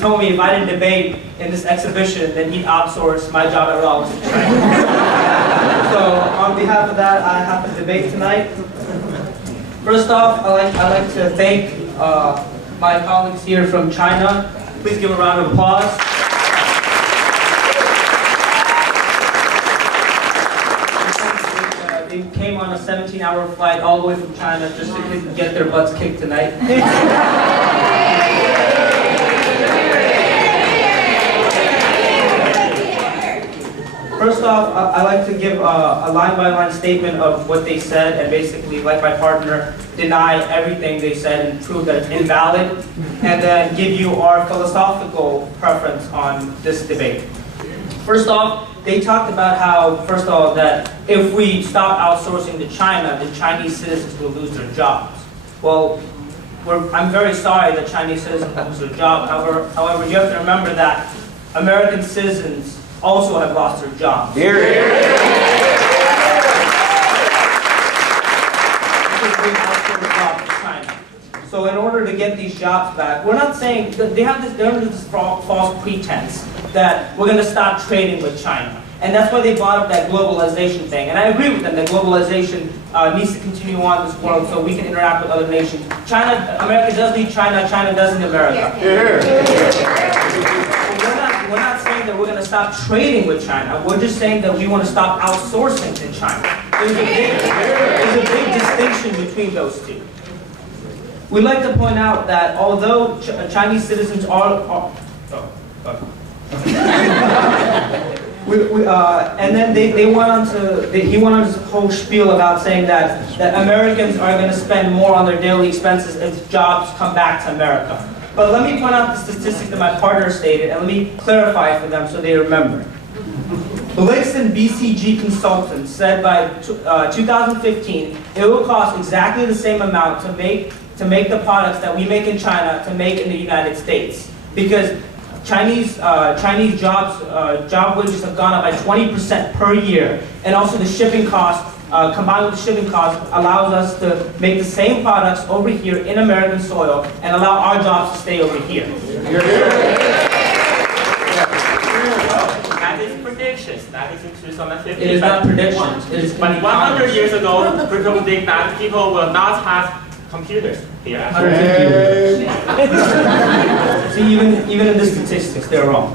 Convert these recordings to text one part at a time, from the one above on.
told me if I didn't debate in this exhibition, then he'd outsource my job at Rollins. So on behalf of that, I have to debate tonight. First off, I like to thank my colleagues here from China. Please give a round of applause. They came on a 17-hour flight all the way from China just to get their butts kicked tonight. First off, I like to give a line-by-line statement of what they said and basically, like my partner, deny everything they said and prove that it's invalid, and then give you our philosophical preference on this debate. First off, they talked about how, first of all, that if we stop outsourcing to China, then Chinese citizens will lose their jobs. Well, I'm very sorry that Chinese citizens will lose their jobs. However, you have to remember that American citizens also have lost their jobs. Here, here. So in order to get these jobs back, we're not saying that they're under this false pretense that we're going to stop trading with China. And that's why they brought up that globalization thing. And I agree with them that globalization needs to continue on in this world so we can interact with other nations. America does need China, China does need America. We're not saying that we're going to stop trading with China. We're just saying that we want to stop outsourcing to China. There's a big distinction between those two. We'd like to point out that although Chinese citizens and then he went on his whole spiel about saying that Americans are going to spend more on their daily expenses as jobs come back to America. But let me point out the statistic that my partner stated, and let me clarify it for them so they remember. Blixen BCG Consultants said by 2015, it will cost exactly the same amount to make the products that we make in China to make in the United States, because Chinese job wages have gone up by 20% per year, and also the shipping cost, combined with the shipping cost, allows us to make the same products over here in American soil and allow our jobs to stay over here. That is predictions. That is in 2015. It is not predictions. It is but 100 years ago, we predict that people will not have computers here. 150 years. See, even in the statistics, they're wrong.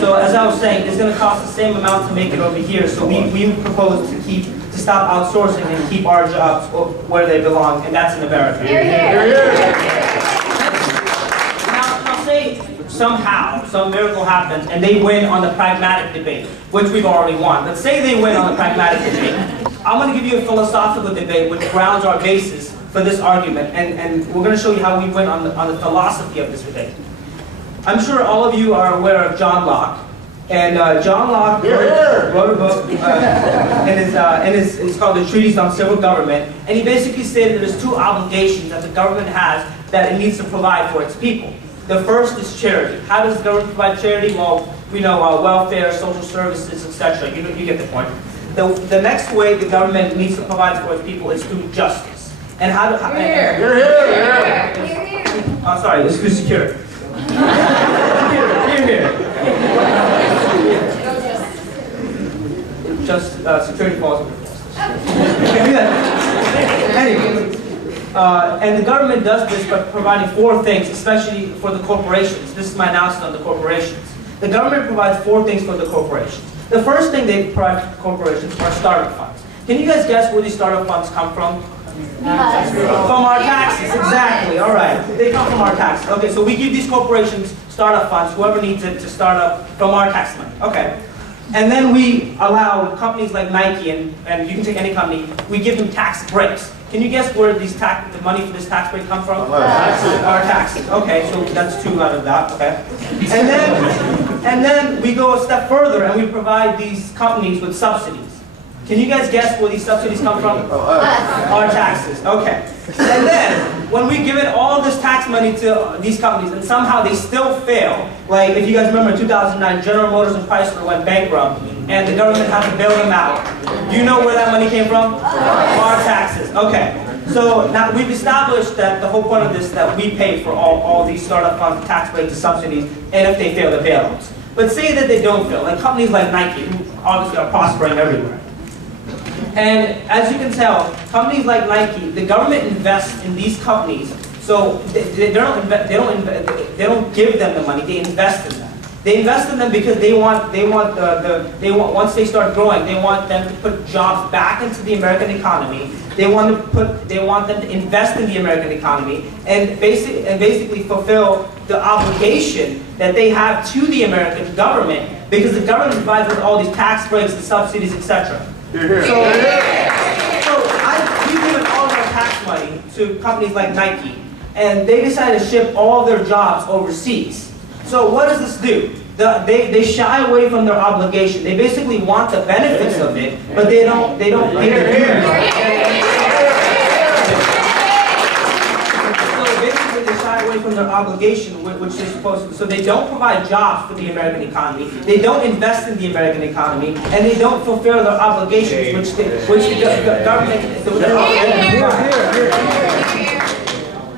So as I was saying, it's going to cost the same amount to make it over here. So we propose to stop outsourcing and keep our jobs where they belong, and that's in America. Now say somehow some miracle happens and they win on the pragmatic debate, which we've already won. But say they win on the pragmatic debate. I'm going to give you a philosophical debate which grounds our basis for this argument, and we're going to show you how we win on the philosophy of this debate. I'm sure all of you are aware of John Locke, and John Locke wrote a book, and it's called The Treatise on Civil Government, and he basically stated that there's two obligations that the government has that it needs to provide for its people. The first is charity. How does the government provide charity? Well, we know welfare, social services, etc. You get the point. The next way the government needs to provide for its people is through justice. And how do... Oh, sorry, it's through security. Just security falls under justice. Anyway, and the government does this by providing four things, especially for the corporations. This is my announcement on the corporations. The government provides four things for the corporations. The first thing they provide for corporations are startup funds. Can you guys guess where these startup funds come from? From our taxes, exactly, all right. They come from our taxes. Okay, so we give these corporations startup funds, whoever needs it to start up from our tax money. Okay. And then we allow companies like Nike, and you can take any company, we give them tax breaks. Can you guess where the money for this tax break come from? Our taxes. Okay, so that's two out of that, okay. And then we go a step further and we provide these companies with subsidies. Can you guys guess where these subsidies come from? Our taxes, okay. And then, when we give it all this tax money to these companies and somehow they still fail, like if you guys remember in 2009, General Motors and Chrysler went bankrupt and the government had to bail them out. Do you know where that money came from? Our taxes, okay. So now we've established that the whole point of this is that we pay for all these startup funds, tax breaks, and subsidies, and if they fail, the bailouts. But say that they don't fail, like companies like Nike, who obviously are prospering everywhere. And as you can tell, companies like Nike, the government invests in these companies, so they don't give them the money, they invest in them. They invest in them because they want once they start growing, they want them to put jobs back into the American economy. They want them to invest in the American economy and basically fulfill the obligation that they have to the American government, because the government provides with all these tax breaks and subsidies, etc. So we've given all of our tax money to companies like Nike, and they decided to ship all their jobs overseas. So what does this do? They shy away from their obligation. They basically want the benefits of it, but they don't pay the dues. So basically they shy away from their obligation, which they're supposed to. So they don't provide jobs for the American economy. They don't invest in the American economy, and they don't fulfill their obligations, which the government.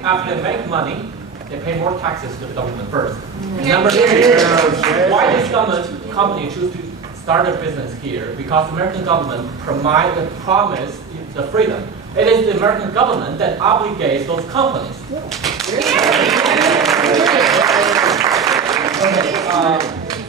After they make money, they pay more taxes to the government first. Number two, why this company choose to start a business here? Because the American government promise the freedom. It is the American government that obligates those companies.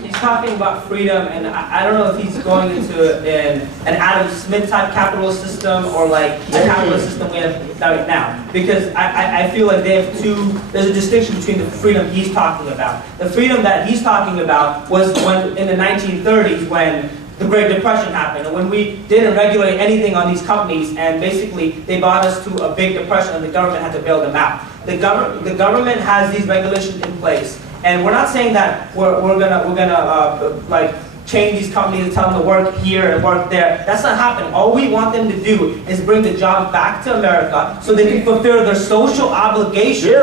He's talking about freedom, and I don't know if he's going into an Adam Smith type capitalist system or like a capitalist system we have right now. Because I feel like they have there's a distinction between the freedom he's talking about. The freedom that he's talking about was when in the 1930s when the Great Depression happened, and when we didn't regulate anything on these companies, and basically they brought us to a big depression, and the government had to bail them out. The government has these regulations in place, and we're not saying that we're gonna like change these companies and tell them to work here and work there. That's not happening. All we want them to do is bring the jobs back to America so they can fulfill their social obligation.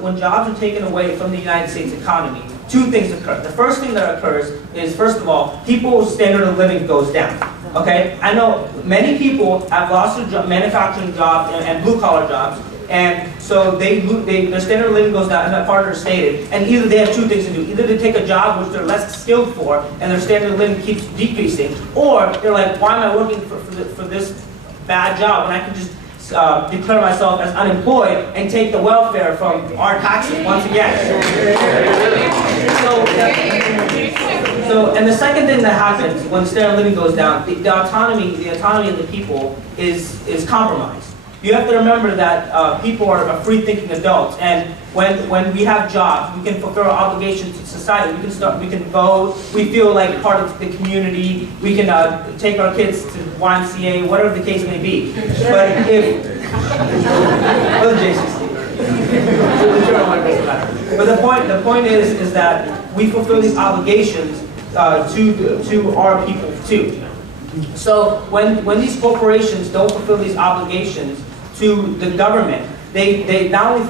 When jobs are taken away from the United States economy, two things occur. The first thing that occurs is, first of all, people's standard of living goes down. Okay, I know many people have lost their manufacturing jobs and blue-collar jobs, and so their standard of living goes down, as my partner stated, and either they have two things to do. Either they take a job which they're less skilled for, and their standard of living keeps decreasing, or they're like, why am I working for this bad job when I can just declare myself as unemployed and take the welfare from our taxes once again. And the second thing that happens when standard of living goes down, the autonomy of the people is compromised. You have to remember that people are free-thinking adults, and when we have jobs, we can fulfill our obligations to society. We can vote. We feel like part of the community. We can take our kids to YMCA, whatever the case may be. But if but the point is that we fulfill these obligations to our people too. So when these corporations don't fulfill these obligations to the government, they not only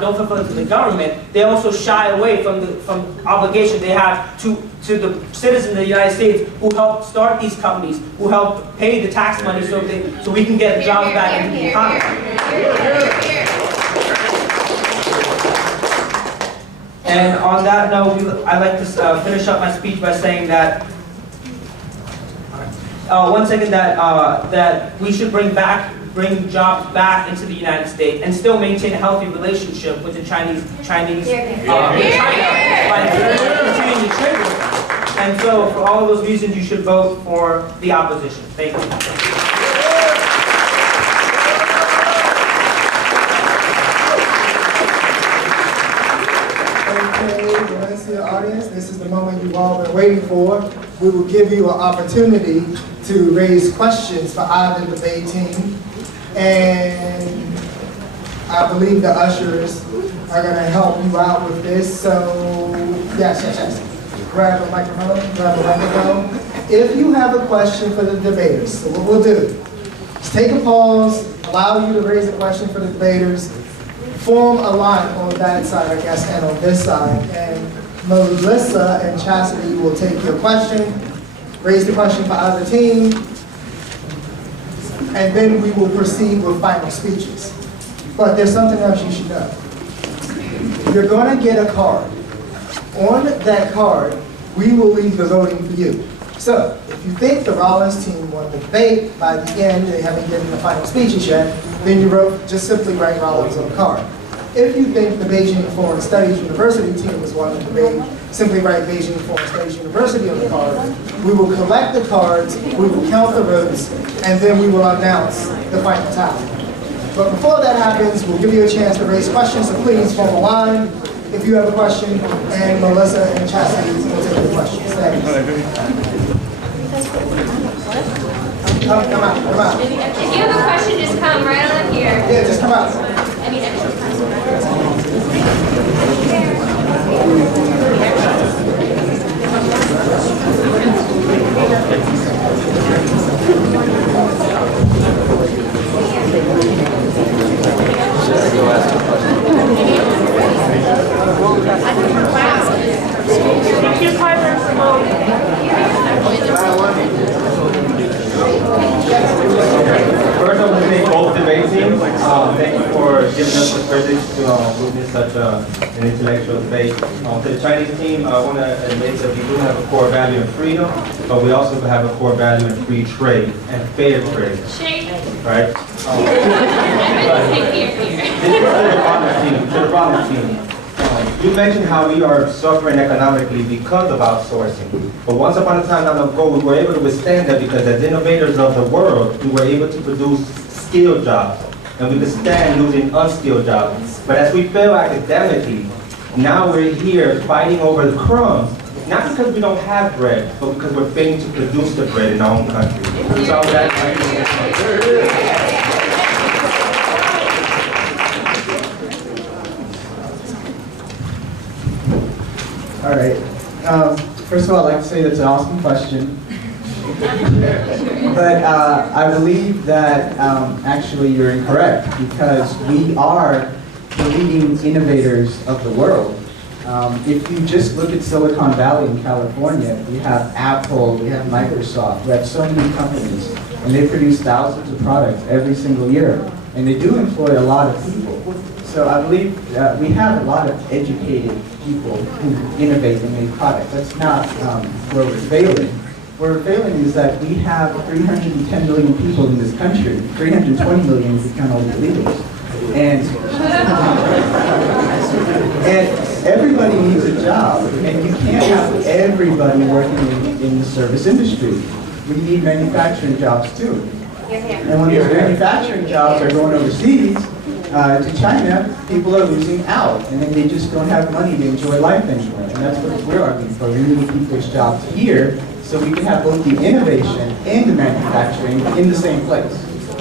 don't fulfill it to the government, they also shy away from obligation they have to the citizens of the United States who helped start these companies, who helped pay the tax money so we can get jobs back into the economy. And on that note, I'd like to finish up my speech by saying that that we should bring jobs back into the United States and still maintain a healthy relationship with the Chinese by continuing to trade with them. And so, for all of those reasons, you should vote for the opposition. Thank you. Okay, the rest of the audience, this is the moment you've all been waiting for. We will give you an opportunity to raise questions for either debate team. And I believe the ushers are going to help you out with this. So, yes. Grab a microphone, If you have a question for the debaters, so what we'll do is take a pause, allow you to raise a question for the debaters, form a line on that side, I guess, and on this side. And Melissa and Chastity will take your question, raise the question for either team, and then we will proceed with final speeches. But there's something else you should know. You're going to get a card. On that card, we will leave the voting for you. So, if you think the Rollins team won the debate, by the end they haven't given the final speeches yet, then you just simply write Rollins on the card. If you think the Beijing Foreign Studies University team has won the debate, simply write Beijing Foreign Studies University on the card. We will collect the cards, we will count the votes, and then we will announce the final tally. But before that happens, we'll give you a chance to raise questions, so please form a line if you have a question, and Melissa and Chastity will take your questions. Thanks. Come out. If you have a question, just come right on up here. Yeah, just come out. Any extra First, I want to thank both debate teams. Thank you for giving us the privilege to witness such an intellectual debate. To the Chinese team, I want to admit that we do have a core value in freedom, but we also have a core value in free trade and fair trade. Right? To the Rollins team. You mentioned how we are suffering economically because of outsourcing. But once upon a time down ago, we were able to withstand that because as innovators of the world, we were able to produce skilled jobs. And we could stand losing unskilled jobs. But as we fail academically, now we're here fighting over the crumbs. Not because we don't have bread, but because we're failing to produce the bread in our own country. So that's All right. First of all, I'd like to say that's an awesome question. But I believe that actually you're incorrect because we are the leading innovators of the world. If you just look at Silicon Valley in California, we have Apple, we have Microsoft, we have so many companies, and they produce thousands of products every single year. And they do employ a lot of people. So I believe we have a lot of educated people who innovate and make products. That's not where we're failing. Where we're failing is that we have 310 million people in this country, 320 million if you count all the illegals. And everybody needs a job, and you can't have everybody working in the service industry. We need manufacturing jobs too. And when those manufacturing jobs are going overseas, to China, people are losing out, and then they just don't have money to enjoy life anymore. And that's what we're arguing for. We need to keep those jobs here so we can have both the innovation and the manufacturing in the same place. So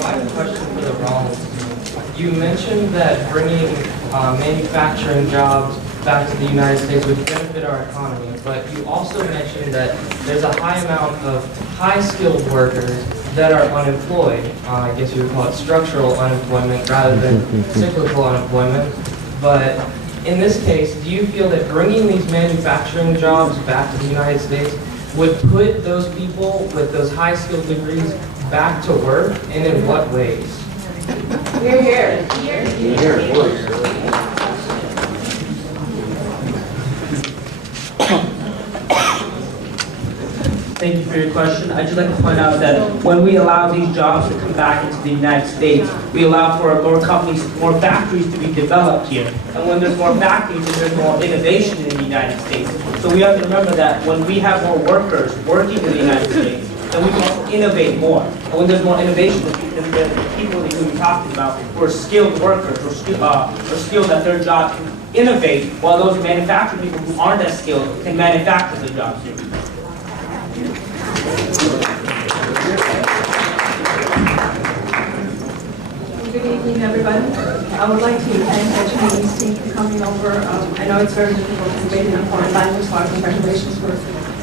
I have a question for the Rollins. You mentioned that bringing manufacturing jobs back to the United States would benefit our economy, but you also mentioned that there's a high amount of high-skilled workers that are unemployed. I guess you would call it structural unemployment rather than cyclical unemployment. But in this case, do you feel that bringing these manufacturing jobs back to the United States would put those people with those high-skilled degrees back to work, and in what ways? Here. Thank you for your question. I'd just like to point out that when we allow these jobs to come back into the United States, we allow for more companies, more factories to be developed here. And when there's more factories, then there's more innovation in the United States. So we have to remember that when we have more workers working in the United States, then we can also innovate more. And when there's more innovation, the people that we talked about who are skilled workers or skilled at their job can innovate, while those manufacturing people who aren't as skilled can manufacture the jobs here. Good evening, everybody. I would like to thank the Chinese team for coming over. I know it's very difficult to debate in a foreign language, so congratulations for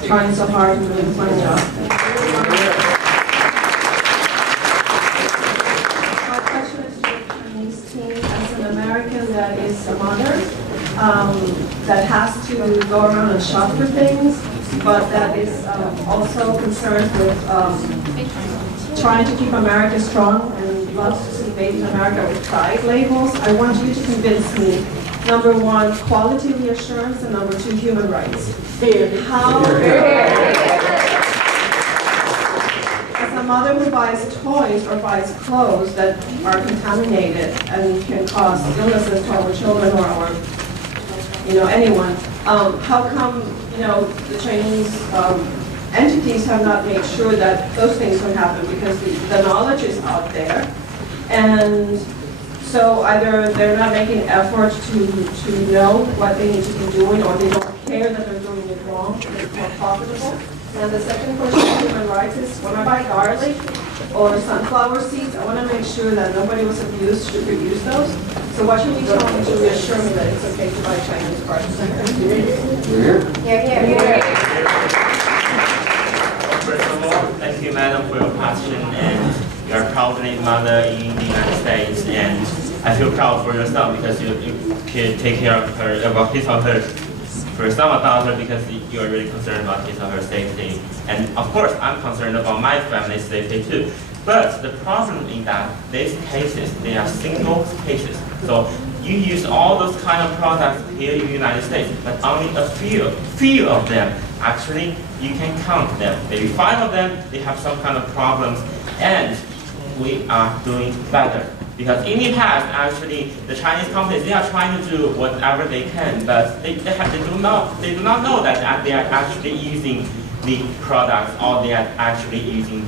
trying so hard and doing a fun job. My question is to the Chinese that has to go around and shop for things, but that is also concerned with trying to keep America strong and loves to see Made in America with pride labels. I want you to convince me, number one, quality reassurance, and number two, human rights. How? As a mother who buys toys or buys clothes that are contaminated and can cause illnesses to our children or our, anyone, how come, the Chinese entities have not made sure that those things would happen, because the knowledge is out there, and so either they're not making effort to know what they need to be doing, or they don't care that they're doing it wrong, it's more profitable. And the second question of human rights is, when I buy garlic or sunflower seeds, I want to make sure that nobody was abused to produce those. So what should we tell them to reassure me that it's okay to buy Chinese products? First of all, thank you, madam, for your question. And you are proudly mother in the United States, and I feel proud for yourself because you can take care of her, about his or her, for some daughter, because you are really concerned about his or her safety. And of course, I'm concerned about my family's safety too. But the problem is that these cases, they are single cases. So you use all those kind of products here in the United States, but only a few of them, actually, you can count them. Maybe 5 of them, they have some kind of problems, and we are doing better. Because in the past, actually, the Chinese companies, they are trying to do whatever they can, but they do not know that they are actually using the products, or they are actually using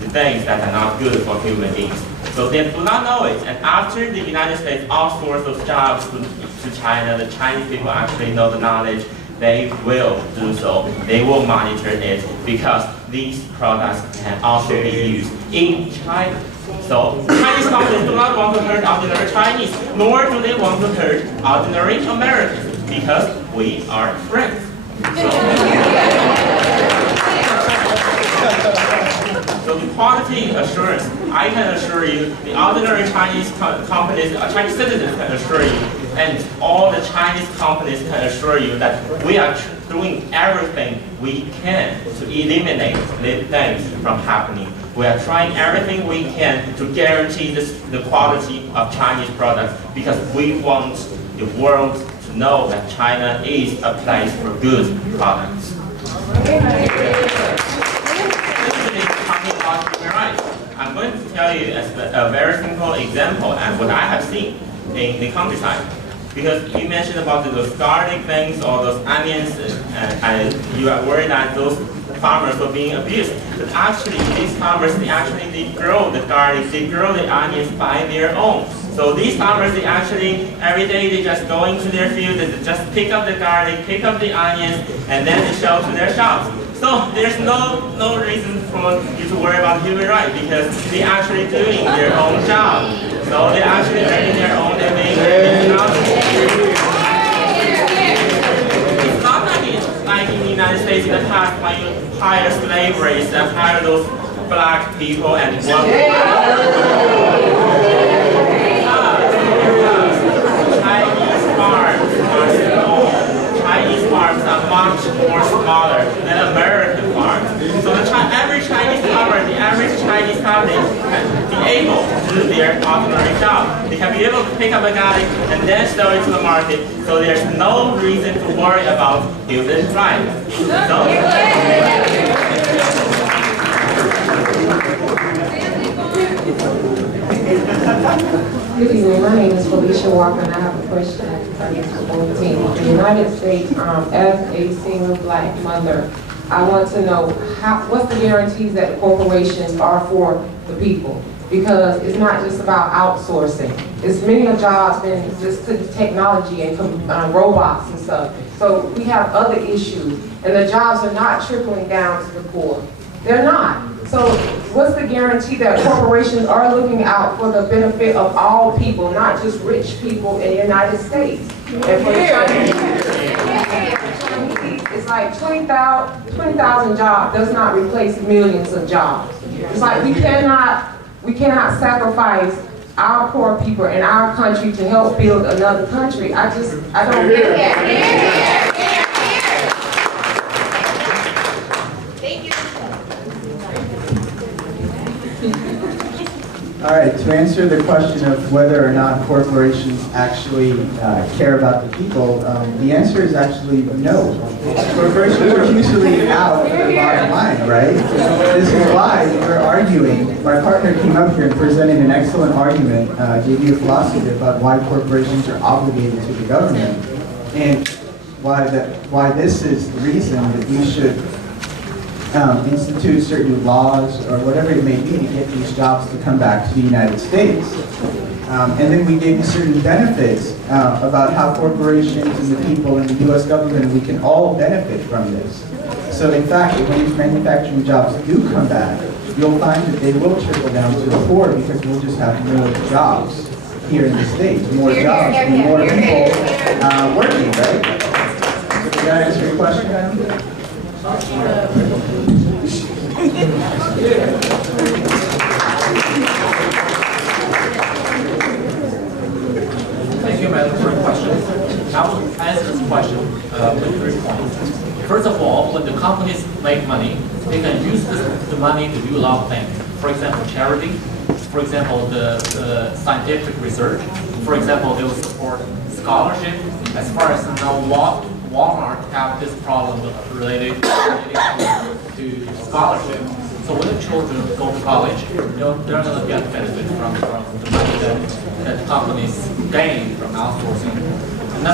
the things that are not good for human beings. So they do not know it. And after the United States outsourced those jobs to China, the Chinese people actually know the knowledge. They will do so. They will monitor it, because these products can also be used in China. So Chinese companies do not want to hurt ordinary Chinese, nor do they want to hurt ordinary Americans, because we are friends. So the quality assurance, I can assure you, the ordinary Chinese companies, Chinese citizens can assure you, and all the Chinese companies can assure you that we are doing everything we can to eliminate these things from happening. We are trying everything we can to guarantee the quality of Chinese products, because we want the world to know that China is a place for good products. I'm going to tell you a very simple example and what I have seen in the countryside. Because you mentioned about those garlic things or those onions, and you are worried that those farmers were being abused. But actually, these farmers, they grow the garlic, they grow the onions by their own. So these farmers, they actually, every day they just go into their field, they just pick up the garlic, pick up the onions, and then they show to their shops. So there's no reason for you to worry about human rights, because they're actually doing their own job. So they're actually earning their own living. It's not like in the United States in the past when you hire slave race and hire those black people and Chinese farms are much more smaller than American farms. So every Chinese farmer, the average Chinese family can be able to do their ordinary job. They can be able to pick up a garlic and then sell it to the market. So there's no reason to worry about human rights. Good evening. My name is Felicia Walker, and I have a question for the team. In the United States, as a single black mother, I want to know what's the guarantees that the corporations are for the people? Because it's not just about outsourcing. It's many of jobs been just to technology and robots and stuff. So we have other issues, and the jobs are not trickling down to the poor. They're not. So what's the guarantee that corporations are looking out for the benefit of all people, not just rich people in the United States? And for the Chinese, it's like 20,000 jobs does not replace millions of jobs. It's like we cannot sacrifice our poor people in our country to help build another country. I don't get that. Thank you. All right, to answer the question of whether or not corporations actually care about the people, the answer is actually no. Corporations are usually out for the bottom line, right? This is why we're arguing. My partner came up here and presented an excellent argument, gave you a philosophy about why corporations are obligated to the government, and why this is the reason that we should institute certain laws or whatever it may be to get these jobs to come back to the United States. And then we gave you certain benefits about how corporations and the people and the U.S. government, we can all benefit from this. So in fact, when these manufacturing jobs do come back, you'll find that they will trickle down to the poor because we'll just have more jobs here in the States. More jobs, and more people working, right? So did that answer your question, Adam? Thank you, madam, for the question. I will answer this question with 3 points. First of all, when the companies make money, they can use the money to do a lot of things. For example, charity. For example, the scientific research. For example, they will support scholarship. As far as I know, Walmart have this problem related to scholarship. So when the children go to college, they're going to get benefit from the money that companies gain from outsourcing. And the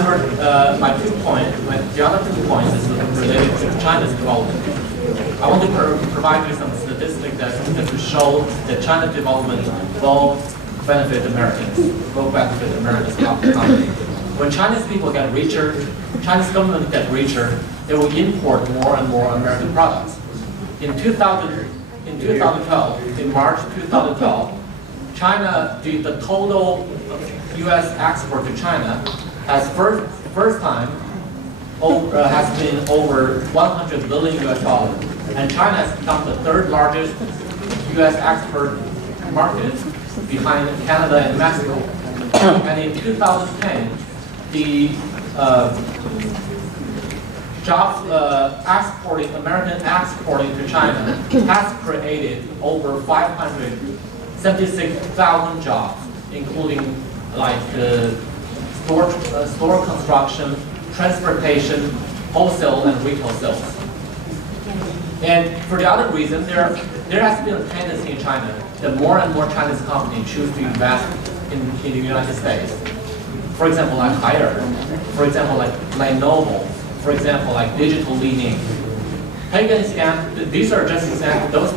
other 2 points is related to China's development. I want to provide you some statistics that to show that China's development will benefit Americans, economy. When Chinese people get richer, Chinese government get richer, they will import more and more American products. In 2012, in March 2012, China, the total U.S. export to China has first time has been over $100 billion US, and China has become the 3rd largest U.S. export market behind Canada and Mexico. And in 2010, the jobs American exporting to China has created over 576,000 jobs, including like store construction, transportation, wholesale, and retail sales. And for the other reason, there has been a tendency in China that more and more Chinese companies choose to invest in the United States. For example, like Haier, for example, like Lenovo, for example, like Digital Li-Ning. These are just examples.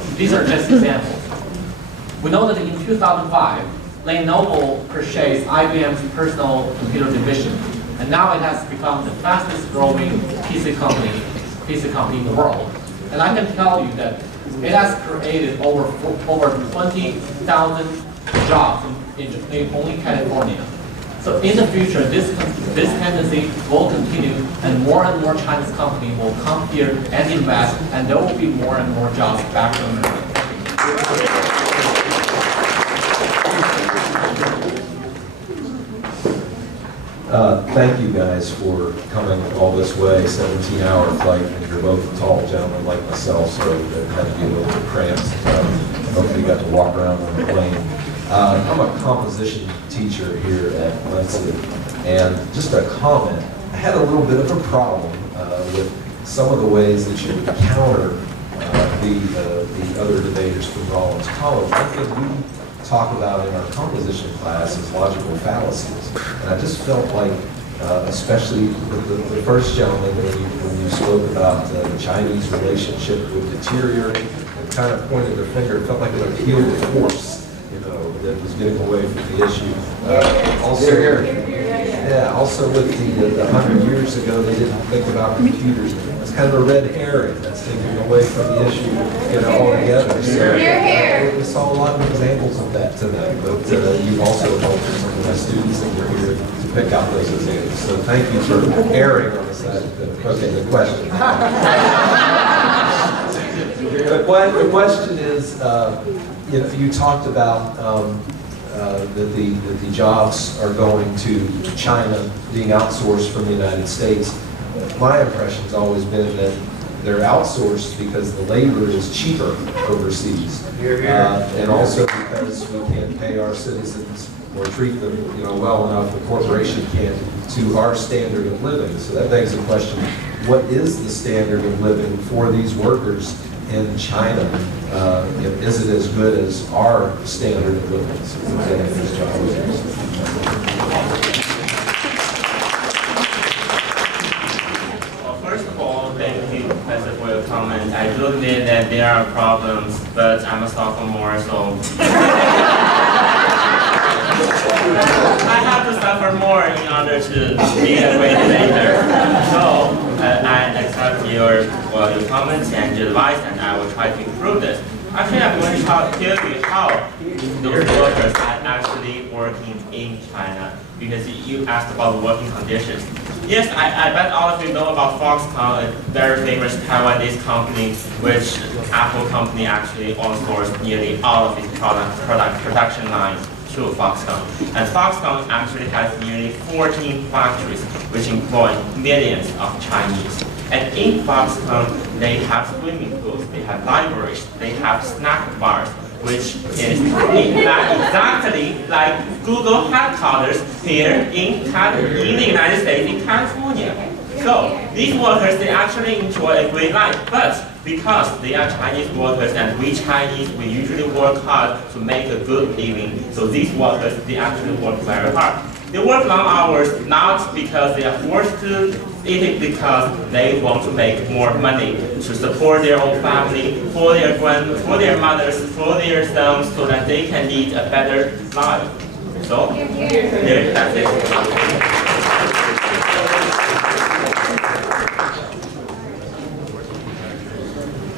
We know that in 2005, Lenovo purchased IBM's personal computer division, and now it has become the fastest growing PC company in the world. And I can tell you that it has created over 20,000 jobs in only California. So in the future, this tendency will continue, and more Chinese companies will come here and invest, and there will be more and more jobs back to America. Thank you guys for coming all this way, 17-hour flight, and you're both tall gentlemen like myself, so it had to be a little bit cramped. Hopefully you got to walk around on the plane. I'm a composition teacher here at Lansing, and just a comment, I had a little bit of a problem with some of the ways that you would counter the other debaters from Rollins College. One thing we talk about in our composition class is logical fallacies, and I just felt like, especially with the first gentleman, when you spoke about the Chinese relationship would deteriorate and kind of pointed their finger, it felt like it appealed to force, that was getting away from the issue. Also with the 100 years ago, they didn't think about computers. It's kind of a red herring. That's taking away from the issue, altogether. So we saw a lot of examples of that tonight, but you've also helped some of my students that were here to pick out those examples. So thank you for erring on the side of the question. The question is, you talked about that the jobs are going to China, being outsourced from the United States. My impression's always been that they're outsourced because the labor is cheaper overseas, and also because we can't pay our citizens or treat them, well enough. The corporation can't to our standard of living. So that begs the question: what is the standard of living for these workers in China? Is it as good as our standard of living? Well, first of all, thank you, Professor, for your comment. I do admit that there are problems, but I'm a sophomore, so I have to suffer more in order to be a great debater. So I accept your comments and your advice, and I will try to improve this. Actually, I'm going to tell you how those workers are actually working in China, because you asked about working conditions. Yes, I bet all of you know about Foxconn, a very famous Taiwanese company, which Apple company actually outsourced nearly all of its production lines to Foxconn. And Foxconn actually has nearly 14 factories, which employ millions of Chinese. And in Foxconn, they have swimming pools, they have libraries, they have snack bars, which is exactly like Google headquarters here in the United States, in California. So these workers, they actually enjoy a great life, but because they are Chinese workers and we Chinese, we usually work hard to make a good living. So these workers, they actually work very hard. They work long hours not because they are forced to, it is because they want to make more money to support their own family, for their mothers, for their sons, so that they can lead a better life. So, that's it.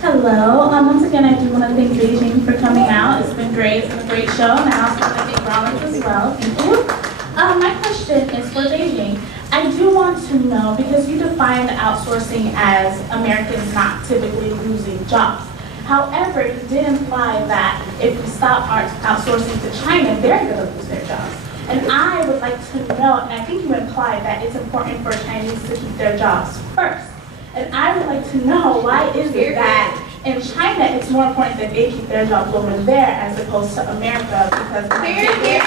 Hello. Once again, I do want to thank Beijing for coming out. It's been great. It's been a great show. And I also want to thank Rollins as well. Thank you. My question is for Beijing. I do want to know, because you defined outsourcing as Americans not typically losing jobs. However, you did imply that if we stop outsourcing to China, they're going to lose their jobs. And I would like to know, and I think you implied that it's important for Chinese to keep their jobs first. And I would like to know, why is it that in China it's more important that they keep their jobs over there as opposed to America? Because why is it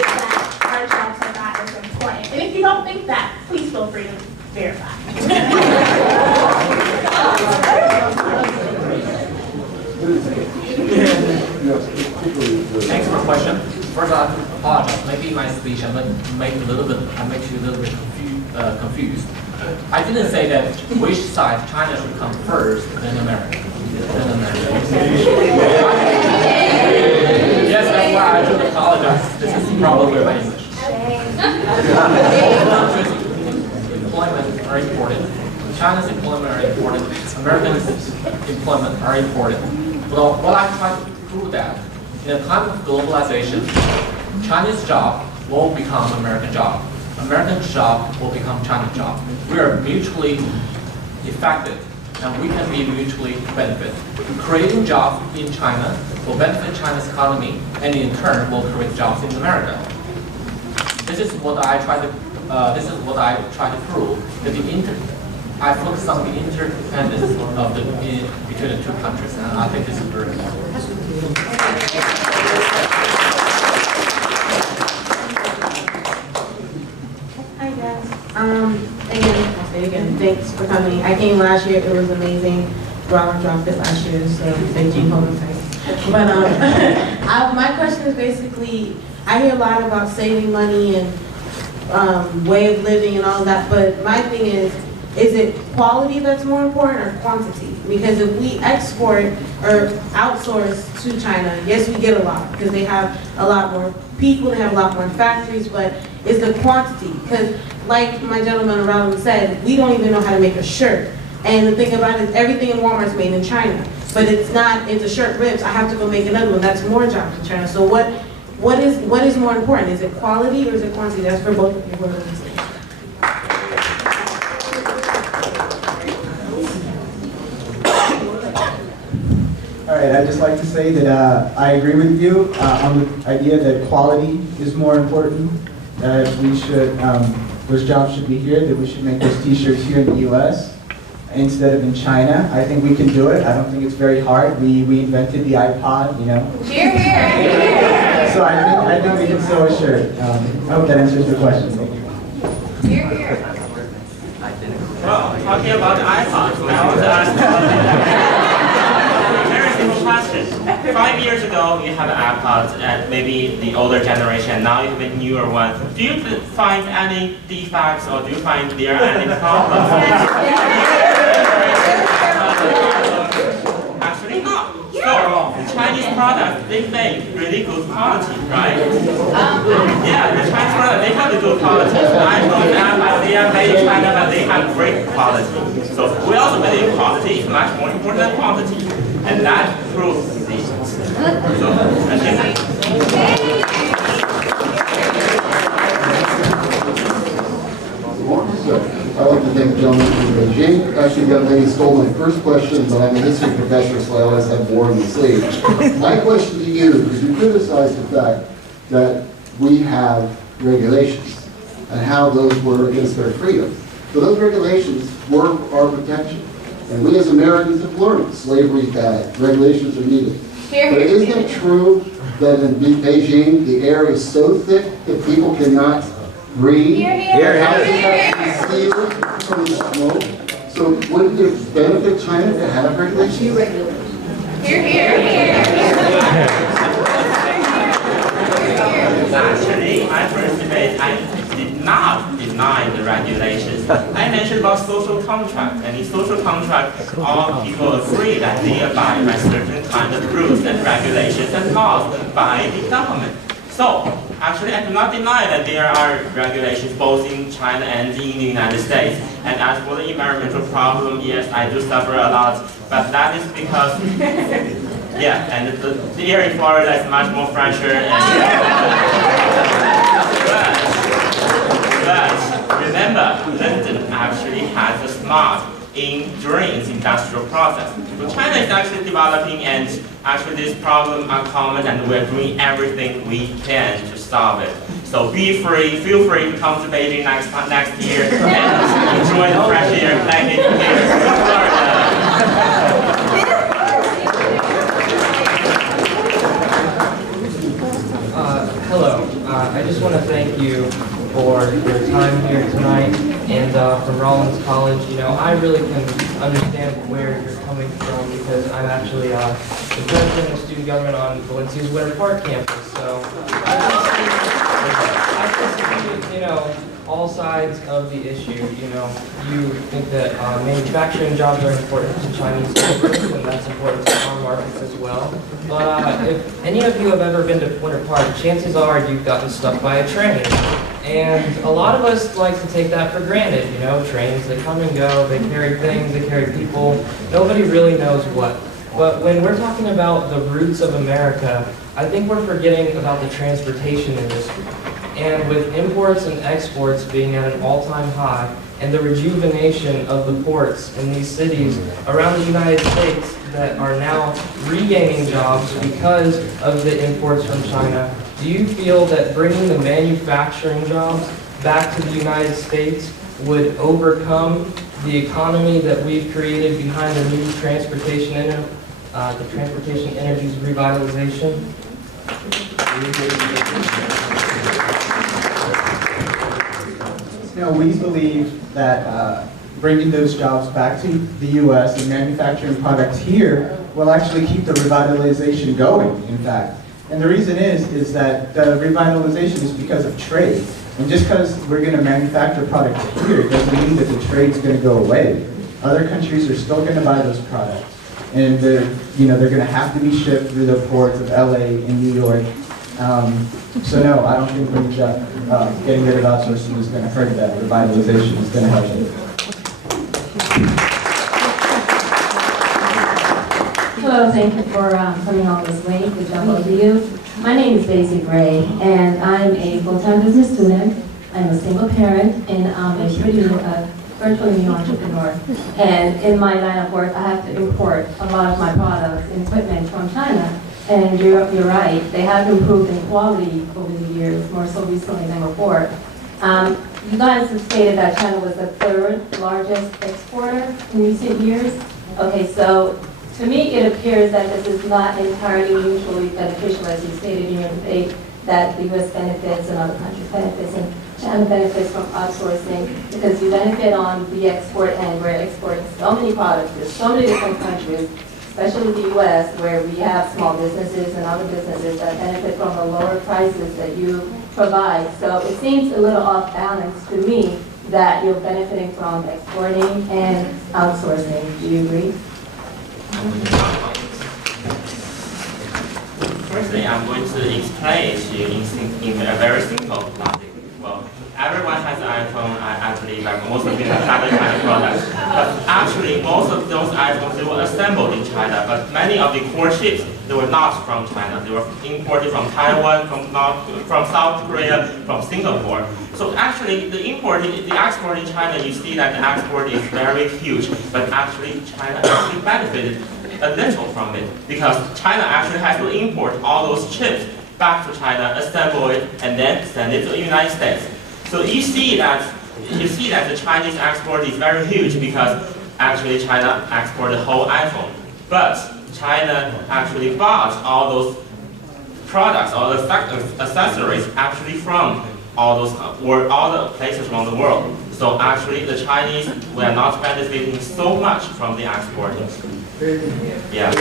that our jobs are not as important? And if you don't think that, please feel free to verify. Thanks for the question. First, I apologize. Maybe my speech I make you a little bit confused. I didn't say that which side China should come first, then America. Yes, that's why I should apologize. This is probably my English. Both countries' employment are important. China's employment are important. Americans' employment are important. Well, what I try to prove that in a time of globalization, Chinese job will become American job. American job will become Chinese job. We are mutually effective, and we can be mutually benefit. Creating jobs in China will benefit China's economy, and in turn will create jobs in America. This is what I try to prove. That I focus on the interdependence of between the two countries, and I think this is very important. Hi guys. I'll say it again. Thanks for coming. I came last year. It was amazing. Rollins dropped it last year, so Beijing hold on tight. But my question is basically, I hear a lot about saving money and way of living and all that. But my thing is it quality that's more important or quantity? Because if we export or outsource to China, yes, we get a lot because they have a lot more people, they have a lot more factories, but it's the quantity. Because like my gentleman around me said, we don't even know how to make a shirt. And the thing about it is everything in Walmart is made in China. But it's not, if the shirt rips, I have to go make another one. That's more jobs in China. So what is more important? Is it quality or is it quantity? That's for both of you. right, I'd just like to say that I agree with you on the idea that quality is more important. We should, those jobs should be here, that we should make those t-shirts here in the US instead of in China. I think we can do it. I don't think it's very hard. We invented the iPod, you know. Hear, hear. So I think we can sew a shirt. I hope that answers the question. Thank you. Hear, hear. Well, talking about the iPods, I want to ask very simple question. 5 years ago, you had iPods, and maybe the older generation. Now you have a newer one. Do you find any defects, or do you find there are any problems? Actually, not. So, the Chinese products, they make really good quality, right? Yeah, the Chinese products, they have a good quality. iPhone and iPad, they are made in China, but they have great quality. So, we also believe quality is much more important than quantity. And that proves this. So, I think. I'd like to thank the gentleman from Beijing. Actually, the young lady stole my first question, but I'm a history professor, so I always have more on the sleeve. My question to you is, you criticize the fact that we have regulations and how those were against their freedom. So those regulations were our protection. And we as Americans have learned slavery is bad, regulations are needed. But isn't it true that in Beijing, the air is so thick that people cannot breathe? Houses have to be sealed from the smoke. So wouldn't it benefit China to have regulations? Hear, hear, hear. Actually, my first debate, I did not deny the regulations. I mentioned about social contract, and in social contract, all people agree that they abide by certain kind of rules and regulations and laws by the government. So, actually, I do not deny that there are regulations both in China and in the United States. And as for the environmental problem, yes, I do suffer a lot, but that is because, yeah, and the air in Florida is much more fresher. But remember, London actually has a smart during its industrial process. So China is actually developing, and actually this problem are common, and we're doing everything we can to solve it. So be free, feel free to come to Beijing next year and enjoy the fresh air like it here in Florida. Hello, I just want to thank you for your time here tonight, and from Rollins College. You know, I really can understand where you're coming from, because I'm actually the president of student government on Valencia's Winter Park campus. So I can see, you know, all sides of the issue. You know, you think that manufacturing jobs are important to Chinese workers, and that's important to our markets as well. But if any of you have ever been to Winter Park, chances are you've gotten stuck by a train. And a lot of us like to take that for granted. You know, trains, they come and go, they carry things, they carry people. Nobody really knows what. But when we're talking about the roots of America, I think we're forgetting about the transportation industry. And with imports and exports being at an all-time high, and the rejuvenation of the ports in these cities around the United States that are now regaining jobs because of the imports from China, do you feel that bringing the manufacturing jobs back to the United States would overcome the economy that we've created behind the new transportation energy's revitalization? No, we believe that bringing those jobs back to the U.S. and manufacturing products here will actually keep the revitalization going, in fact. And the reason is that the revitalization is because of trade. And just because we're going to manufacture products here doesn't mean that the trade's going to go away. Other countries are still going to buy those products. And they're going to have to be shipped through the ports of LA and New York. So no, I don't think getting rid of outsourcing is going to hurt that. Revitalization is going to help it. Hello, thank you for coming all this way. Good job, both of you. My name is Daisy Gray, and I'm a full-time business student. I'm a single parent, and I'm a virtually new entrepreneur. And in my line of work, I have to import a lot of my products and equipment from China. And you're right, they have improved in quality over the years, more so recently than before. You guys have stated that China was the third largest exporter in recent years. Okay, so to me it appears that this is not entirely mutually beneficial, as you stated in your debate, that the U.S. benefits and other countries benefits and China benefits from outsourcing, because you benefit on the export end. We're exporting so many products to so many different countries, especially the U.S., where we have small businesses and other businesses that benefit from the lower prices that you provide. So it seems a little off balance to me that you're benefiting from exporting and outsourcing. Do you agree? Firstly, I'm going to explain to you in a very simple logic. Well, everyone has an iPhone, I believe, like most of them have other kind of products. But actually, most of those iPhones, they were assembled in China, but many of the core chips, they were not from China. They were imported from Taiwan, from South Korea, from Singapore. So actually, the export in China, you see that the export is very huge, but actually, China actually benefited a little from it, because China actually has to import all those chips back to China, assemble it, and then send it to the United States. So you see that the Chinese export is very huge, because actually China exported the whole iPhone. But China actually bought all those products, all the accessories actually from all the places around the world. So actually the Chinese were not benefiting so much from the exporting. Yeah.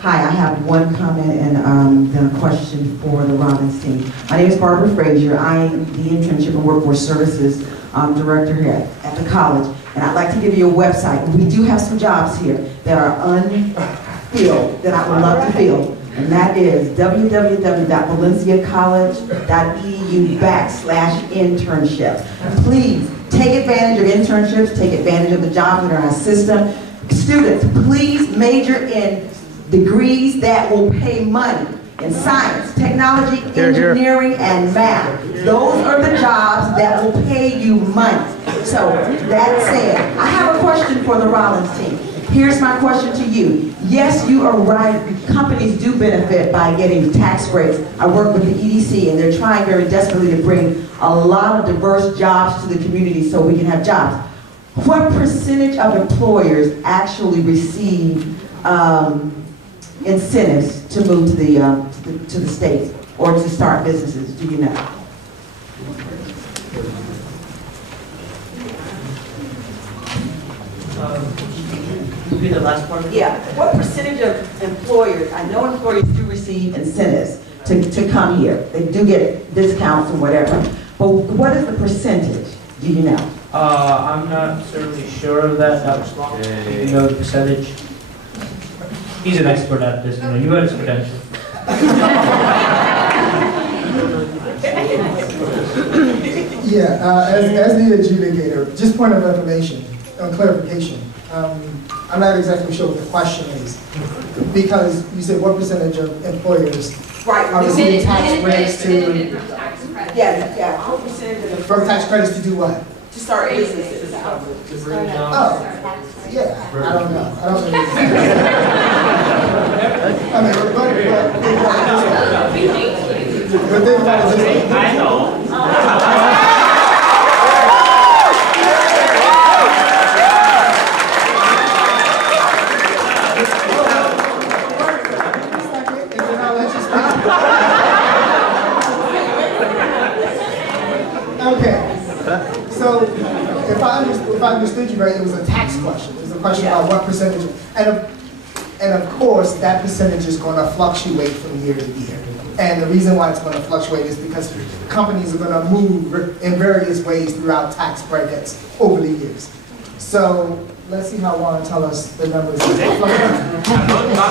Hi, I have one comment and then a question for the Rollins team. My name is Barbara Frazier. I am the Internship and Workforce Services Director here at the college. And I'd like to give you a website. We do have some jobs here that are unfilled that I would love to fill. And that is www.valenciacollege.edu/internship. Please take advantage of internships, take advantage of the jobs that are in our system. Students, please major in degrees that will pay money in science, technology, engineering, and math. Those are the jobs that will pay you money. So that said, I have a question for the Rollins team. Here's my question to you. Yes, you are right. Companies do benefit by getting tax breaks. I work with the EDC, and they're trying very desperately to bring a lot of diverse jobs to the community so we can have jobs. What percentage of employers actually receive incentives to move to the states or to start businesses? Do you know? Repeat the last part. Yeah. What percentage of employers? I know employers do receive incentives to come here. They do get discounts or whatever. But what is the percentage? Do you know? I'm not certainly sure of that. You know the percentage. He's an expert at this. You got his credentials. Yeah, as the adjudicator, just point of information, clarification. I'm not exactly sure what the question is, because you said what percentage of employers are receiving tax breaks to? Yeah. What percentage of from tax credits to do what? To start businesses. Oh, yeah. I don't know. I mean, but think about it this way. I know. Okay, so if I understood you right, it was a tax question. It was a question about what percentage, and of course that percentage is going to fluctuate from year to year. And the reason why it's going to fluctuate is because companies are going to move in various ways throughout tax brackets over the years. So let's see how Warren tell us the numbers. I'm not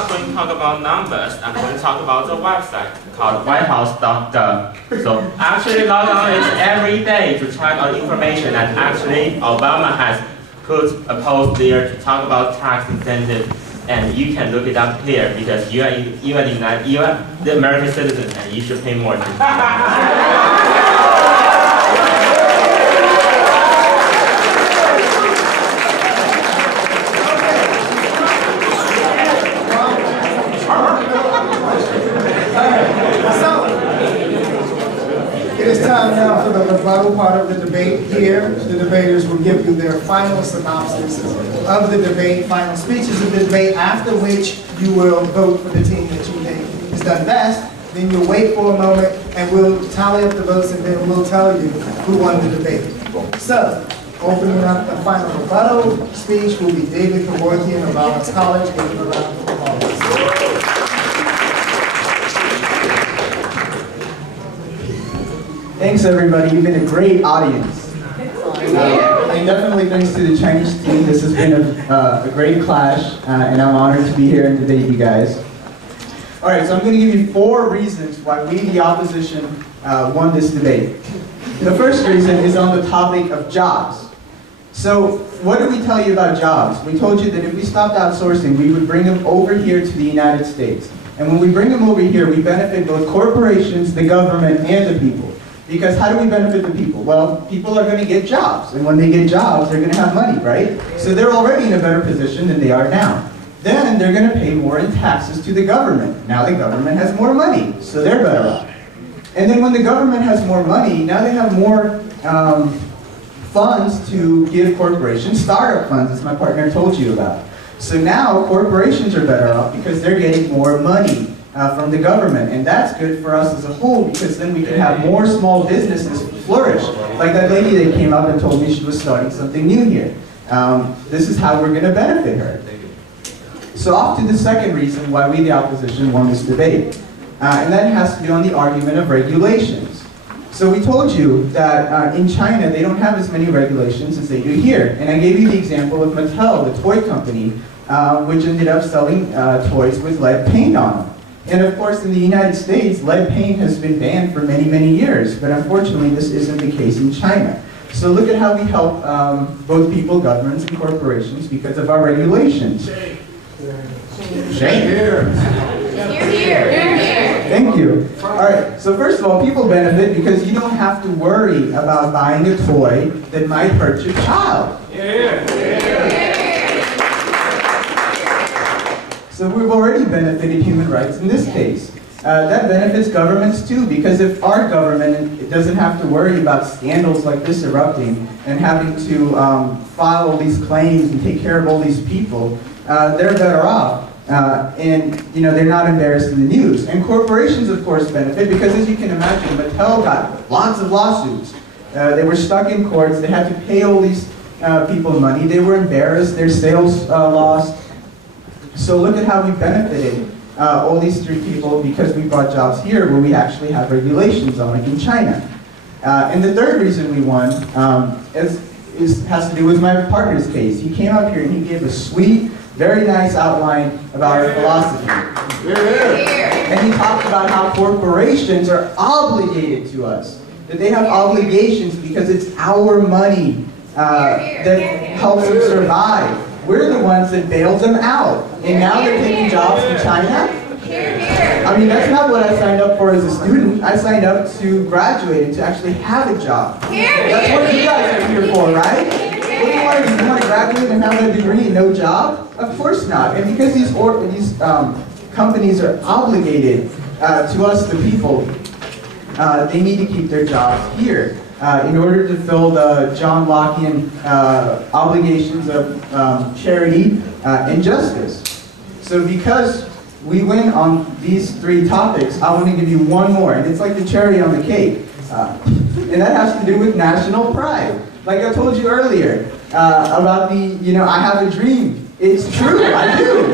going to talk about numbers. I'm going to talk about the website called whitehouse.gov. So actually log on it every day to check on information that actually Obama has put a post there to talk about tax incentives and you can look it up here because you are the American citizen, and you should pay more. It is time now for the rebuttal part of the debate. Here, the debaters will give you their final synopsis of the debate, final speeches of the debate, after which you will vote for the team that you think has done best. Then you'll wait for a moment and we'll tally up the votes and then we'll tell you who won the debate. So, opening up the final rebuttal speech will be David Kevorkian of Rollins College. Give him a round of applause. Thanks everybody, you've been a great audience. And definitely thanks to the Chinese team. This has been a great clash, and I'm honored to be here and debate you guys. Alright, so I'm going to give you 4 reasons why we, the opposition, won this debate. The first reason is on the topic of jobs. So, what did we tell you about jobs? We told you that if we stopped outsourcing, we would bring them over here to the United States. And when we bring them over here, we benefit both corporations, the government, and the people. Because how do we benefit the people? Well, people are going to get jobs. And when they get jobs, they're going to have money, right? So they're already in a better position than they are now. Then they're going to pay more in taxes to the government. Now the government has more money, so they're better off. And then when the government has more money, now they have more funds to give corporations, startup funds, as my partner told you about. So now corporations are better off because they're getting more money from the government, and that's good for us as a whole because then we can have more small businesses flourish. Like that lady that came up and told me she was starting something new here. This is how we're going to benefit her. So off to the second reason why we, the opposition, won this debate, and that has to do on the argument of regulations. So we told you that in China they don't have as many regulations as they do here, and I gave you the example of Mattel, the toy company, which ended up selling toys with lead paint on them. And of course, in the United States, lead paint has been banned for many, many years. But unfortunately, this isn't the case in China. So look at how we help both people, governments, and corporations because of our regulations. Shame. Here. Thank you. All right, so first of all, people benefit because you don't have to worry about buying a toy that might hurt your child. So we've already benefited human rights in this case. That benefits governments too, because if our government doesn't have to worry about scandals like this erupting and having to file all these claims and take care of all these people, they're better off. And they're not embarrassed in the news. And corporations, of course, benefit because, as you can imagine, Mattel got lots of lawsuits. They were stuck in courts. They had to pay all these people money. They were embarrassed. Their sales lost. So look at how we benefited all these 3 people because we brought jobs here where we actually have regulations on it in China. And the third reason we won has to do with my partner's case. He came up here and he gave a sweet, very nice outline about our philosophy. And he talked about how corporations are obligated to us. That they have obligations because it's our money that helps them survive. We're the ones that bailed them out. And now they're taking jobs in China? I mean, that's not what I signed up for as a student. I signed up to graduate and to actually have a job. That's what you guys are here for, right? What do you want to do? You want to graduate and have a degree and no job? Of course not. And because these companies are obligated to us, the people, they need to keep their jobs here. In order to fill the John Lockean obligations of charity and justice. So because we win on these 3 topics, I want to give you one more, and it's like the cherry on the cake. And that has to do with national pride. Like I told you earlier, about the, I have a dream. It's true, I do.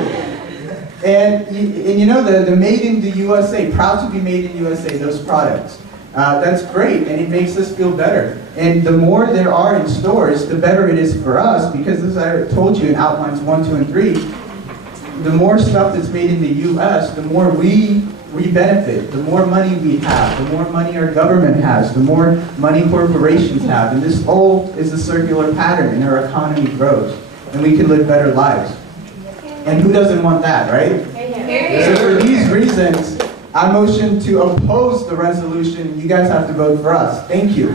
And the made in the USA, proud to be made in USA, those products. That's great, and it makes us feel better. And the more there are in stores, the better it is for us, because as I told you in outlines 1, 2, and 3, the more stuff that's made in the US, the more we benefit, the more money we have, the more money our government has, the more money corporations have. And this all is a circular pattern, and our economy grows, and we can live better lives. And who doesn't want that, right? So for these reasons, I motion to oppose the resolution. You guys have to vote for us. Thank you.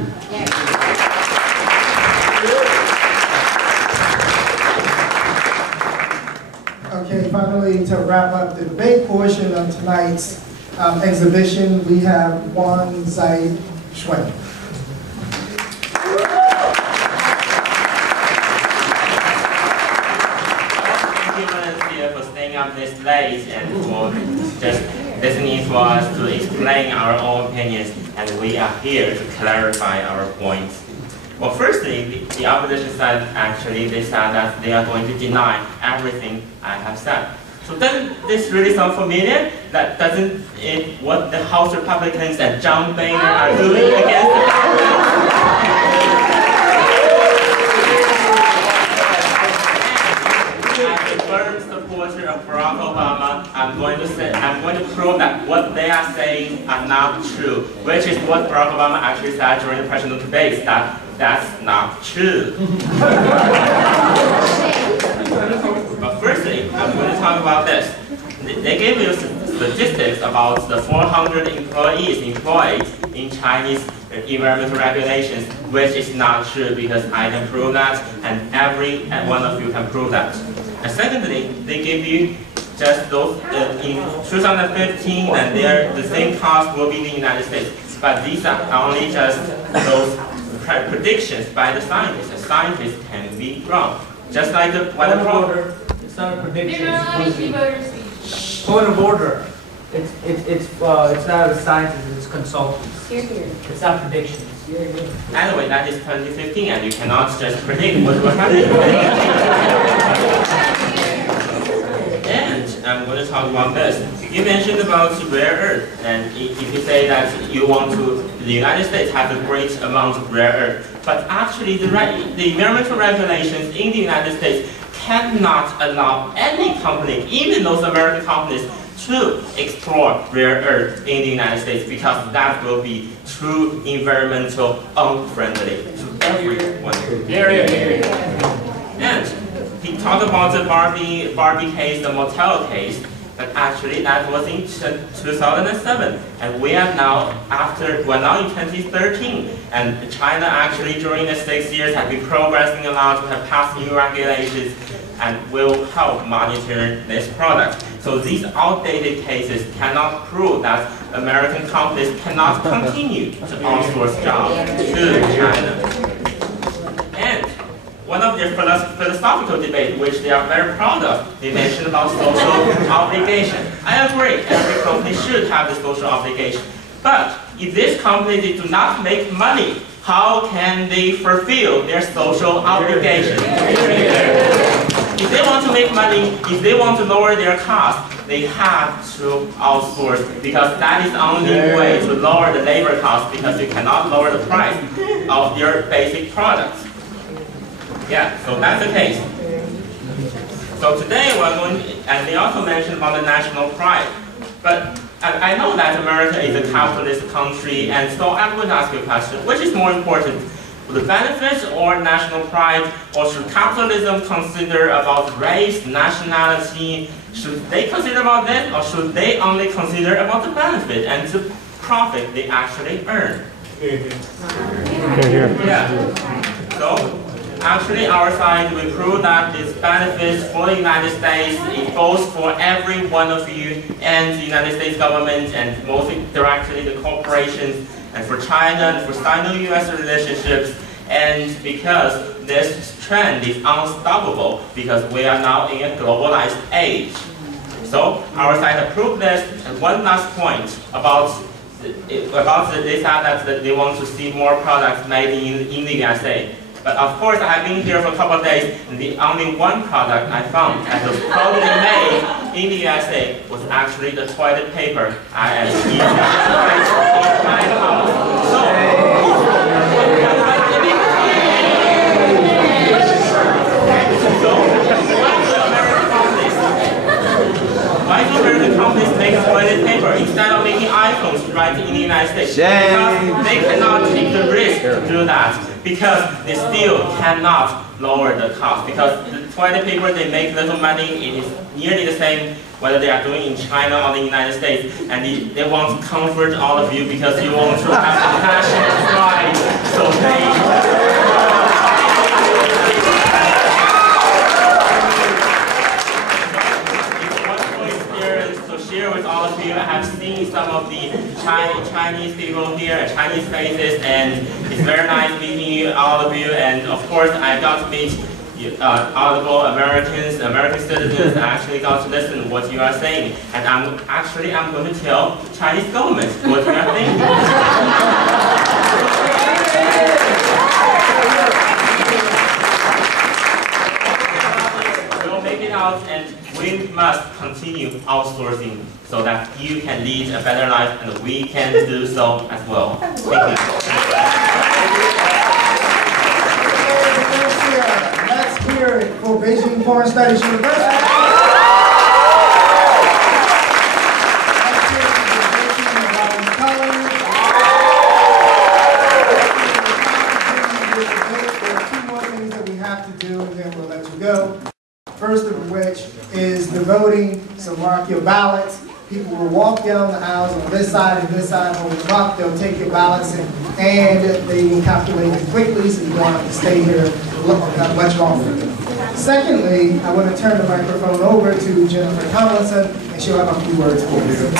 Okay, finally, to wrap up the debate portion of tonight's exhibition, we have Wang Zai Shui. For staying up this late and for just listening for us to explain our own opinions, and we are here to clarify our points. Well, firstly, the opposition side actually they said that they are going to deny everything I have said. So doesn't this really sound familiar? That doesn't it what the House Republicans and John Boehner are doing against the supporter of Barack Obama, I'm going to prove that what they are saying are not true, which is what Barack Obama actually said during the presidential debates, that that's not true. But firstly, I'm going to talk about this. They gave you statistics about the 400 employees employed in Chinese environmental regulations, which is not true because I can prove that, and every one of you can prove that. And secondly, they give you just those in 2015, and the same cost will be in the United States. But these are only just those predictions by the scientists. The scientists can be wrong. Just like the weather border. It's not a prediction. Point of order. It's not a scientist, it's consultants. It's not predictions. Anyway, that is 2015, and you cannot just predict what will happen. And I'm going to talk about this. You mentioned about rare earth, and if you say that the United States has a great amount of rare earth, but actually the environmental regulations in the United States cannot allow any company, even those American companies, to explore rare earth in the United States because that will be too environmental unfriendly to everyone. And he talked about the Barbie case, the motel case, but actually that was in 2007, and we're now in 2013, and China actually during the 6 years has been progressing a lot to have passed new regulations and will help monitor this product. So these outdated cases cannot prove that American companies cannot continue to outsource jobs to China. And one of their philosophical debates, which they are very proud of, they mentioned about social obligation. I agree, every company should have the social obligation. But if these companies do not make money, how can they fulfill their social obligation? If they want to make money, if they want to lower their costs, they have to outsource because that is the only way to lower the labor cost because you cannot lower the price of your basic products. Yeah, so that's the case. So today we're going, and they also mentioned about the national pride. But I know that America is a capitalist country, and so I'm going to ask you a question. Which is more important, the benefits or national pride? Or should capitalism consider about race, nationality? Should they consider about that, or should they only consider about the benefit and the profit they actually earn? Yeah. So, actually, our side, we prove that these benefits for the United States, it goes for every one of you and the United States government, and mostly directly the corporations, and for China, and for Sino-US relationships, and because this trend is unstoppable, because we are now in a globalized age. So, our side approved this, and one last point about they said that they want to see more products made in the USA. But of course, I have been here for a couple of days, and the only one product I found that was proudly made in the USA was actually the toilet paper I am using in my house. Why do American companies make toilet paper? instead of making iPhones right in the United States. Because they cannot take the risk to do that, because they still cannot lower the cost. Because the toilet paper, they make little money, it is nearly the same whether they are doing in China or the United States, and they want to comfort all of you because you want to have the passion and pride. So share with all of you. I have seen some of the Chinese people here and Chinese faces, and it's very nice meeting you, all of you. And of course, I got to meet honorable American citizens. I actually got to listen to what you are saying, and I'm going to tell Chinese government what you are thinking. We'll make it out, and we must continue outsourcing so that you can lead a better life, and we can do so as well. Thank you. Let's hear it for Beijing Foreign Studies University. First of which is the voting, so mark your ballots. People will walk down the aisles on this side and this side, hold them up. They'll take your ballots and they will calculate them quickly, so you don't have to stay here much longer. Secondly, I want to turn the microphone over to Jennifer Tomlinson, and she'll have a few words for you.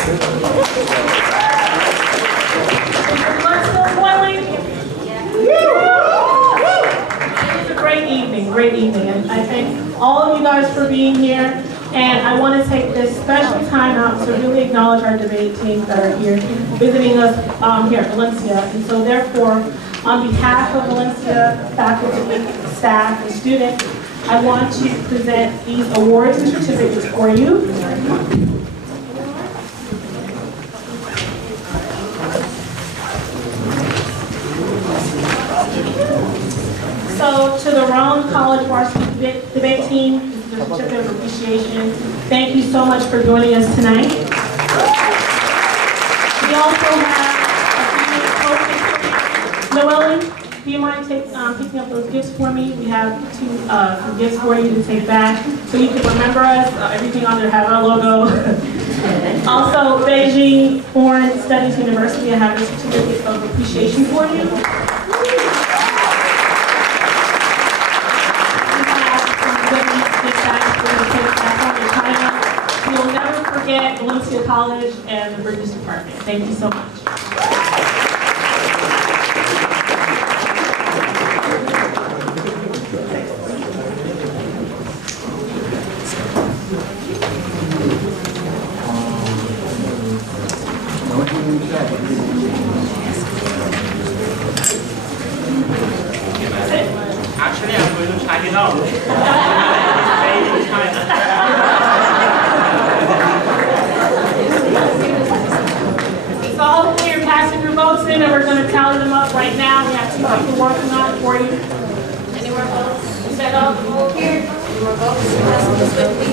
Great evening, and I thank all of you guys for being here, and I want to take this special time out to really acknowledge our debate teams that are here visiting us here at Valencia. And so therefore, on behalf of Valencia faculty, staff, and students, I want to present these awards and certificates for you. So to the Rollins College Varsity Debate Team, this is a certificate of appreciation. Thank you so much for joining us tonight. We also have a few Noelle, do you mind picking up those gifts for me? We have some gifts for you to take back so you can remember us. Everything on there has our logo. Also, Beijing Foreign Studies University, I have a certificate of appreciation for you. You'll never forget Valencia College and the British Department. Thank you so much. Actually, I'm going to check it out. Made in China. So hopefully you're passing your votes in, and we're going to tally them up right now. We have 2 people working on it for you. Any more votes? You said all the vote here. Any more votes? Pass this with me.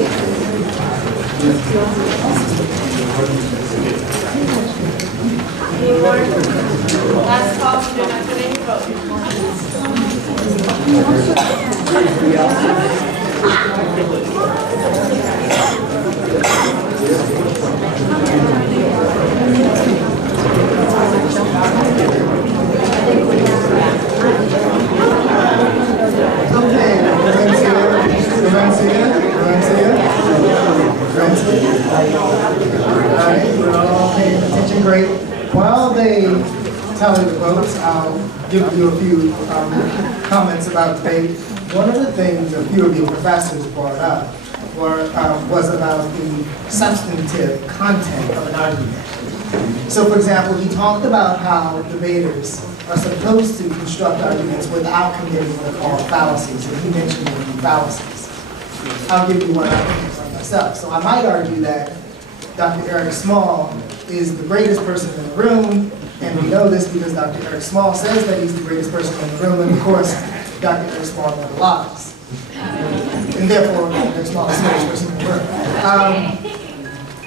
Any more? Last call, so you're not doing any voting. Alright, we're all paying attention, great. While they tally the votes, I'll give you a few comments about debate. One of the things a few of your professors brought up was about the substantive content of an argument. So for example, he talked about how debaters are supposed to construct arguments without committing what are called fallacies, and he mentioned the fallacies. I'll give you one I think from myself. So I might argue that Dr. Eric Small is the greatest person in the room, and we know this because Dr. Eric Small says that he's the greatest person in the room, and of course, Dr. Eric Small never lies. And therefore, Dr. Eric Small is the greatest person in the room.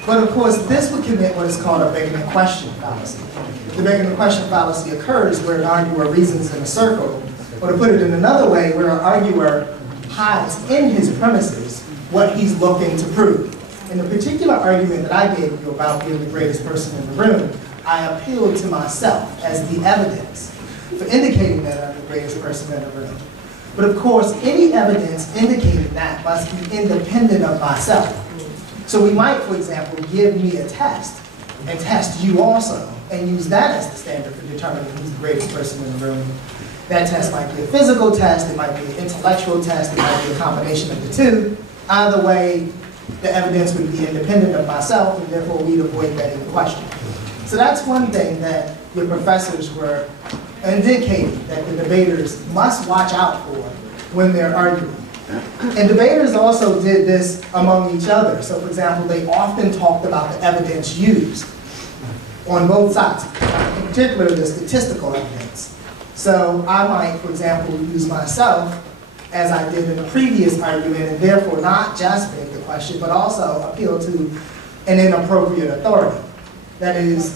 But of course, this would commit what is called a begging the question fallacy. The begging the question fallacy occurs where an arguer reasons in a circle, or to put it in another way, where an arguer hides in his premises what he's looking to prove. In the particular argument that I gave you about being the greatest person in the room, I appealed to myself as the evidence for indicating that I'm the greatest person in the room. But of course, any evidence indicating that must be independent of myself. So we might, for example, give me a test and test you also, and use that as the standard for determining who's the greatest person in the room. That test might be a physical test, it might be an intellectual test, it might be a combination of the two. Either way, the evidence would be independent of myself, and therefore we'd avoid begging the question. So that's one thing that your professors were indicating that the debaters must watch out for when they're arguing. And debaters also did this among each other. So for example, they often talked about the evidence used on both sides, in particular the statistical evidence. So I might, for example, use myself as I did in the previous argument, and therefore not just beg the question, but also appeal to an inappropriate authority. That is,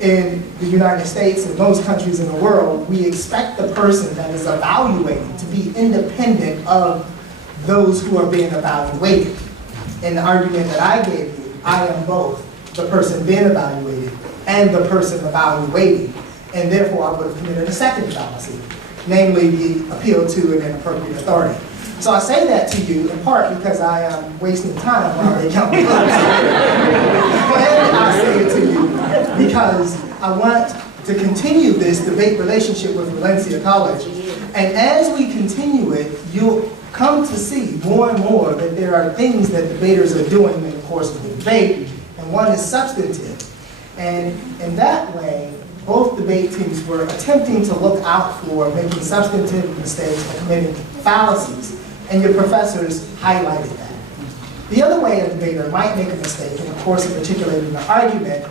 in the United States and most countries in the world, we expect the person that is evaluating to be independent of those who are being evaluated. In the argument that I gave you, I am both the person being evaluated and the person evaluating, and therefore I would have committed a second fallacy, namely the appeal to an inappropriate authority. So I say that to you in part because I am wasting time while they count the votes. And I say it to you because I want to continue this debate relationship with Valencia College. And as we continue it, you'll come to see more and more that there are things that debaters are doing in the course of the debate, and one is substantive. And in that way, both debate teams were attempting to look out for making substantive mistakes or committing fallacies, and your professors highlighted that. The other way a debater might make a mistake in the course of articulating the argument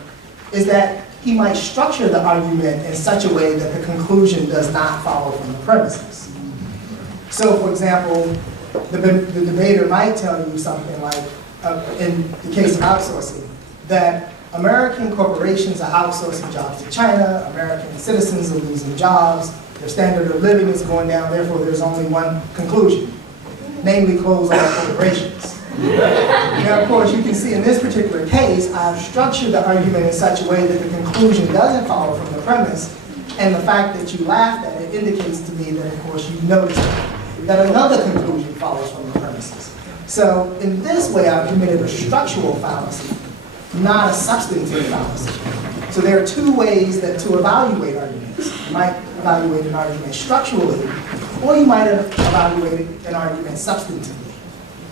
is that he might structure the argument in such a way that the conclusion does not follow from the premises. So, for example, the debater might tell you something like, in the case of outsourcing, that American corporations are outsourcing jobs to China, American citizens are losing jobs, their standard of living is going down, therefore there's only one conclusion, namely close all corporations. Now, of course, you can see in this particular case, I've structured the argument in such a way that the conclusion doesn't follow from the premise, and the fact that you laughed at it indicates to me that, of course, you noticed that another conclusion follows from the premises. So, in this way, I've committed a structural fallacy, not a substantive fallacy. So there are two ways to evaluate arguments. You might evaluate an argument structurally, or you might evaluate an argument substantively.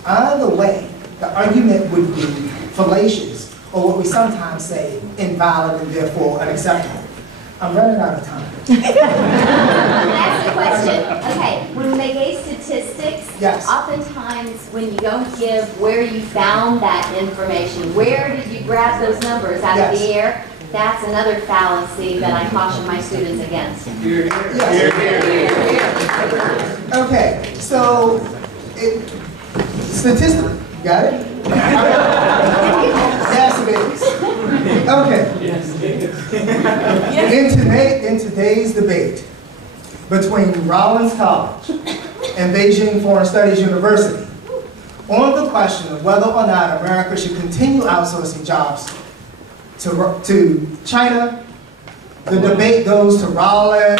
Either way, the argument would be fallacious, or what we sometimes say, invalid and therefore unacceptable. I'm running out of time. Can I ask a question? Okay, when they gave statistics, yes. Oftentimes when you don't give where you found that information, where did you grab those numbers out of the air? That's another fallacy that I caution my students against. Yes. Okay, so statistics, you got it? Yes, it is. Okay. In today's debate between Rollins College and Beijing Foreign Studies University on the question of whether or not America should continue outsourcing jobs to China, the debate goes to Rollins.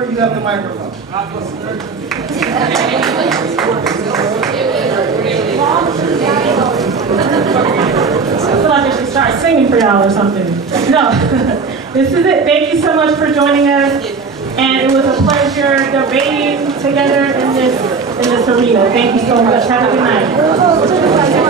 You have the microphone. I feel like I should start singing for y'all or something. No, this is it. Thank you so much for joining us. And it was a pleasure debating together in this arena. Thank you so much. Have a good night.